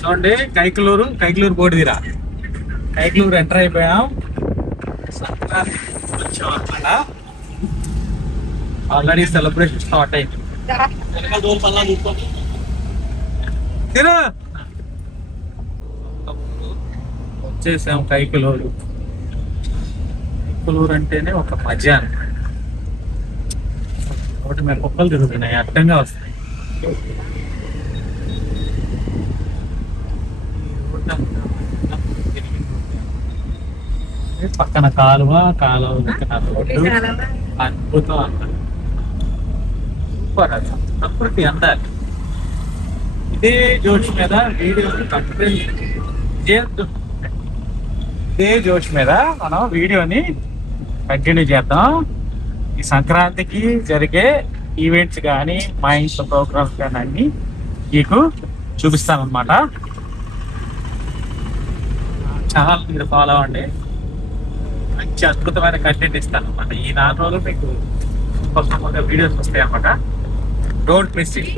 చూడండి కైకలూరు కైకలూరు బోడిదిరా. కైకలూరు ఎంటర్ అయిపోయాం. వచ్చాం ఆల్రెడీ సెలబ్రేషన్ స్టార్ట్ అయింది. వచ్చేసాం కైకలూరు. కైకలూరు అంటేనే ఒక మజా అన్నమాట. ఒకటి మేము కుక్కలు తిరుగుతున్నాయి అడ్డంగా వస్తాయి పక్కన కాలువ కాలువ అద్భుతం అన్నమాట సూపర్ అది. ప్రకృతి అందాలి. ఇదే జోష్ మీద వీడియో ఇదే జోష్ మీద మనం వీడియోని కంటిన్యూ చేద్దాం. ఈ సంక్రాంతికి జరిగే ఈవెంట్స్ కానీ మా ఇంట్లో ప్రోగ్రామ్స్ కానీ అన్ని మీకు చూపిస్తాను అనమాట ఛానల్ మీరు ఫాలో అవ్వండి. మంచి అద్భుతమైన కంటెంట్ ఇస్తాను అనమాట ఈ నాలుగు రోజులు మీకు కొత్త కొత్త వీడియోస్ వస్తాయి అనమాట డోంట్ మిస్ ఇట్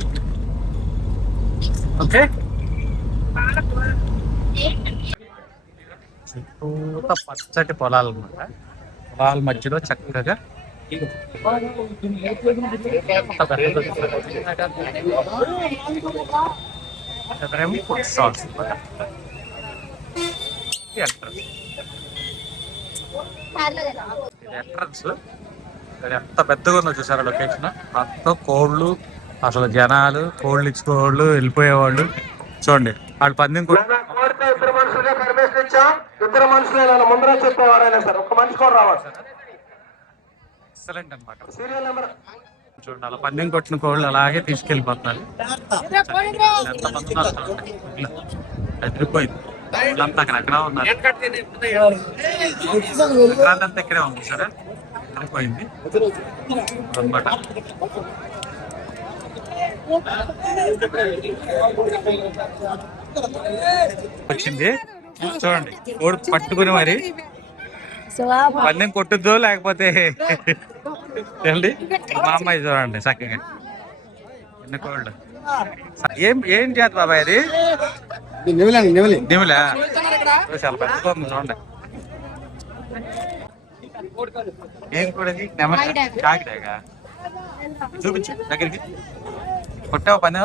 ఓకే చుట్టూత పచ్చటి పొలాలు అనమాట పొలాల మధ్యలో చక్కగా ఫుడ్ స్టాల్స్ ఎంట్రన్స్ ఇక్కడ ఎంత పెద్దగా ఉందో చూసారా లొకేషన్ అంతా కోళ్ళు అసలు జనాలు కోళ్ళు ఇచ్చుకోళ్ళు వెళ్ళిపోయేవాళ్ళు. చూడండి వాళ్ళు కూడా కోరితే ఇద్దరు మనుషులుగా పర్మిషన్ ఇచ్చాం ఇద్దరు మనుషులు ముందర చెప్పేవారైనా సార్. ఒక మనిషి కూడా రావాలి. సార్ ఎక్సలెంట్ అనమాట సీరియల్ నెంబర్ చూడండి అలా పందెం కొట్టిన కోళ్ళు అలాగే తీసుకెళ్ళిపోతున్నారు. ఎంతమంది ఉన్నారు చూడండి. వీళ్ళంతా అక్కడెక్కడ ఉన్నారు. సంక్రాంతి అంతా ఇక్కడే ఉంది సరే? ఎదిరిపోయింది అనమాట వచ్చింది. చూడండి కోడి పట్టుకుని మరి. పందెం కొట్టుద్దో లేకపోతే ఏంటి? మా అమ్మాయి చూడండి చక్కగా. ఎన్ని కోళ్ళు. ఏం ఏం చేత బాబాయ్ అది? నిమిలి నిమిలా. చాలా పెద్దగా ఉంది చూడండి. ఏం కూడా ఇది? నెమలి. కాకిడాగా చూపించు దగ్గరికి. కొట్టావా పని?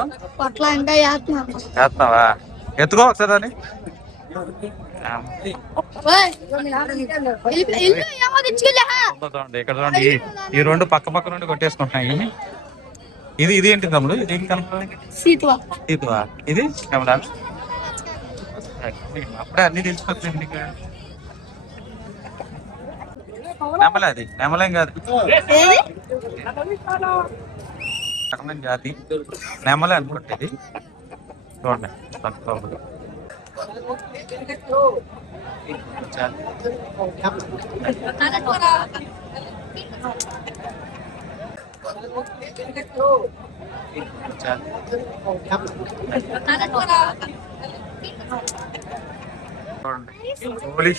చేస్తున్నావా ఎత్తుకో ఒకసారి దాన్ని. ఇక్కడ చూడండి. ఈ- రెండు పక్క పక్క నుండి కొట్టేసుకుంటున్నాయి. ఇది ఇది ఏంటి తమ్ముడు? ఇది ఏం కనపడలేదు సీతువా ఇది కమలా అప్పుడే అన్ని తెలిసిపోతుంది నెమలే అది. నెమలేం కాదు. ఏది? రకమైన జాతి. నెమలే అనుకుంటే ఇది. చూడండి. తక్కువ ఉంది.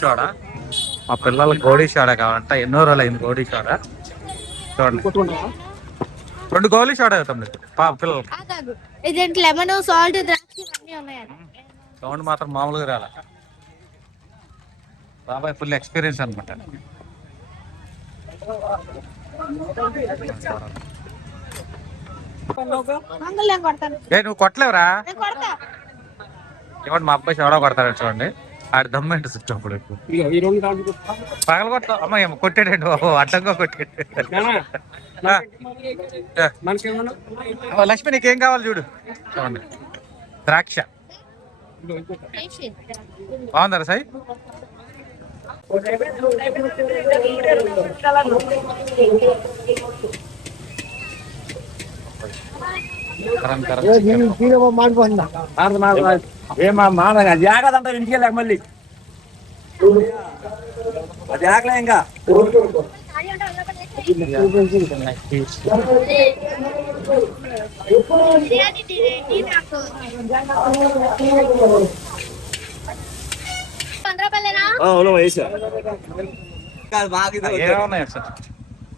సోడ మా పిల్లలు గోడీ సోడ కావాలంట. ఎన్నో రోజులు అయింది గోడీ సోడ చూడండి. రెండు గోలీ సోడ అవుతాం పా పిల్లలు. లెమన్ సాల్ట్ సౌండ్ మాత్రం మామూలుగా రాల. బాబాయ్ ఫుల్ ఎక్స్పీరియన్స్ అనమాట ఏ నువ్వు కొట్టలేవురా? ఇవ్వండి మా అబ్బాయి సోడా కొడతాడు చూడండి. ఆడి దమ్మేంటి స్విచ్ అప్పుడు పగల కొట్ట. అమ్మ ఏమో కొట్టాడండి బాబు? అడ్డంగా కొట్టాడు. అవ్వ, లక్ష్మి నీకేం కావాలి చూడు. చూడండి. ద్రాక్ష. బాగుందరా సాయి? ఏమా మానగా జాగ్రత్త అంతా ఇంటికి వెళ్ళాక మళ్ళీ. అది ఆకలే ఇంకా.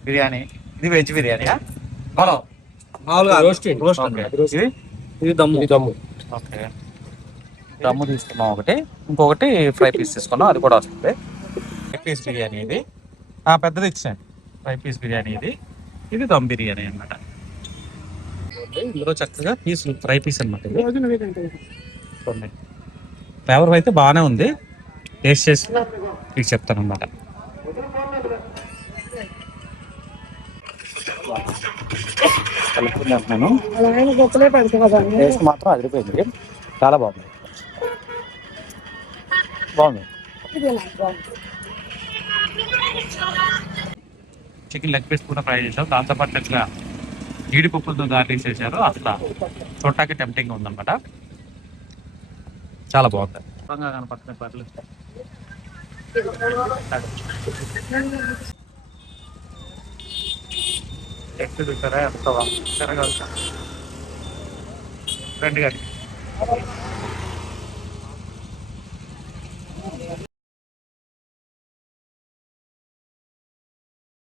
బిర్యానీ. ఇది వెజ్ బిర్యానీ హలో మామూలుగా రోస్ట్ రోస్ట్ ఓకే ఇది ఇది దమ్ము. దమ్ము. ఓకే దమ్ము తీసుకున్నాం ఒకటి. ఇంకొకటి ఫ్రై పీస్ తీసుకున్నాం. అది కూడా వస్తుంది. ఫ్రై పీస్ బిర్యానీ ఇది. ఆ, పెద్దది ఇచ్చాను ఫ్రై పీస్ బిర్యానీ ఇది. ఇది దమ్ బిర్యానీ అన్నమాట. ఇందులో చక్కగా పీసులు ఫ్రై పీస్ అనమాట ఇది. ఫ్లేవర్ అయితే బాగానే ఉంది. టేస్ట్ చేసి మీకు చెప్తాను అనమాట కలుపుకుంటున్నాను. టేస్ట్ మాత్రం అదిరిపోయింది. చాలా బాగుంది. బాగుంది. చికెన్ లెగ్ పీస్ కూడా ఫ్రై చేసాం దాంతోపాటు ఇట్లా జీడిపప్పులతో గార్లిక్ చేశారు. అట్లా చూడటానికి టెంప్టింగ్ ఉందన్నమాట. చాలా బాగుంది. దూరంగా కనపడుతున్నాయి చూసారా ఎంత వంకరగా ఉందో. గారి.